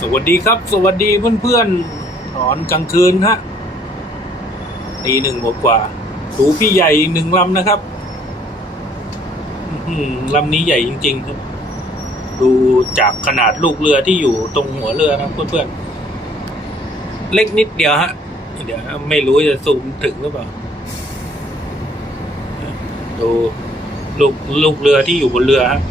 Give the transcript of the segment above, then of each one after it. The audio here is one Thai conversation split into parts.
สวัสดีครับ สวัสดีเพื่อนๆ ตอนกลางคืนฮะตีหนึ่งกว่าๆดูพี่ใหญ่อีกหนึ่งลำนะครับอื้อหือลำนี้ใหญ่จริงๆครับ ดูจากขนาดลูกเรือที่อยู่ตรงหัวเรือนะเพื่อนๆ เล็กนิดเดียวฮะ เดี๋ยวไม่รู้จะซูมถึงหรือเปล่า ดูลูกลูกเรือที่อยู่บนเรือฮะ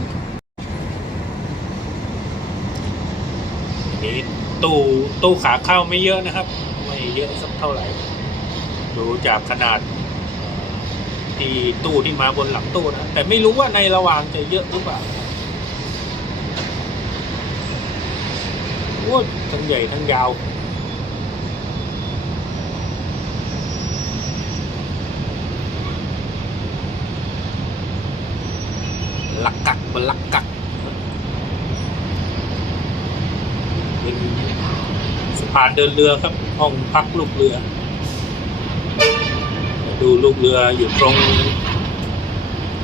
นี้ตู้ตู้ขาเข้าไม่เยอะนะครับ ไม่เยอะสักเท่าไหร่ดูจากขนาดที่ตู้ที่มาบนหลังตู้นะแต่ไม่รู้ว่าในระหว่างจะเยอะหรือเปล่าโอ้ทั้งใหญ่ทั้งยาวลักกักบนลักกัก เป็นสะพานเดินเรือครับ ห้องพักลูกเรือ ดูลูกเรืออยู่ตรง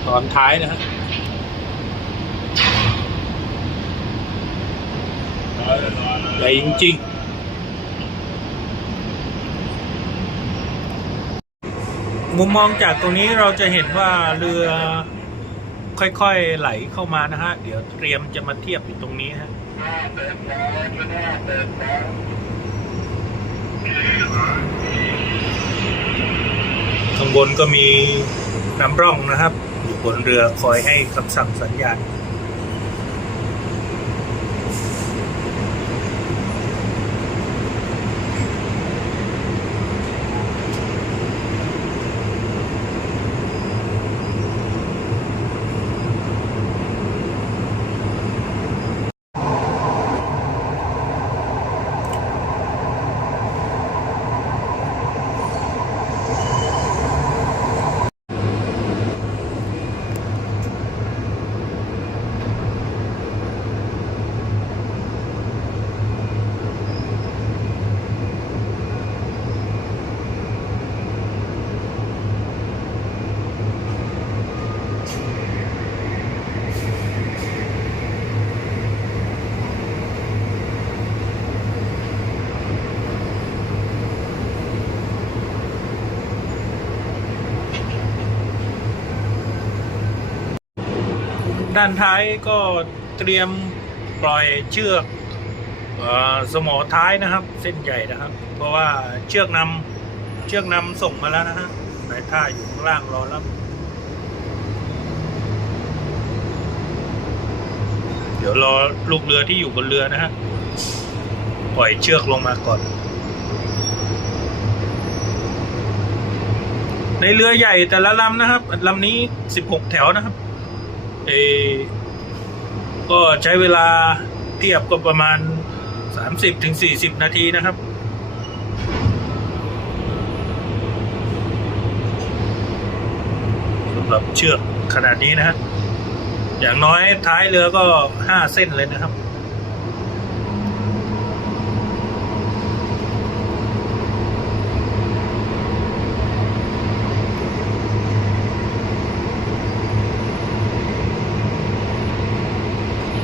ตอนท้ายนะฮะใหญ่จริงๆมุมมองจากตรงนี้เราจะเห็นว่าเรือค่อยๆไหลเข้ามานะฮะ เดี๋ยวเตรียมจะมาเทียบอยู่ตรงนี้ฮะ ข้างบนก็มีน้ำร่องนะครับ อยู่บนเรือคอยให้คำสั่งสัญญาณ ด้านท้ายก็เตรียมปล่อยเชือกอสมอท้ายนะครับ เส้นใหญ่นะครับ เพราะว่าเชือกนำเชือกนำส่งมาแล้วนะฮะนายท่าอยู่ข้างล่างรอรับเดี๋ยวรอลูกเรือที่อยู่บนเรือนะฮะปล่อยเชือกลงมาก่อน ในเรือใหญ่แต่ละลำนะครับลำนี้สิบหกแถวนะครับ เอก็ใช้เวลาเทียบก็ประมาณ 30-40ถึง40 นาทีนะครับสำหรับเชือกขนาดนี้นะฮะอย่างน้อยท้ายเรือก็ 5 เส้นเลยนะครับ